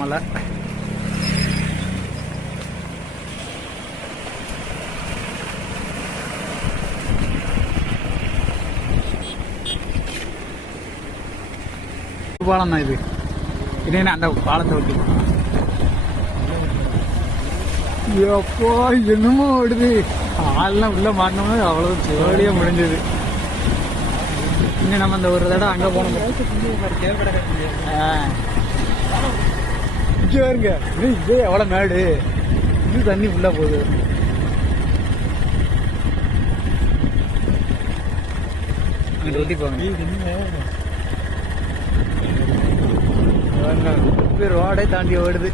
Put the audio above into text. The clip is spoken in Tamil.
மலை. பாலம் தான் இது. இன்னும் அந்த பாலத்தை ஒட்டி எப்போ என்னமோ ஓடுது. ஆள்லாம் உள்ள மாட்டினோம்னா அவ்வளவு ஜோலியா முடிஞ்சது. இன்னும் நம்ம அந்த ஒரு தடவை அங்க போனோம். இங்கே வருங்க, இதே எவ்வளவு மேடு, இது தண்ணி ஃபுல்லா போகுது. ஒட்டி போங்க, ரோடை தாண்டி ஓடுது.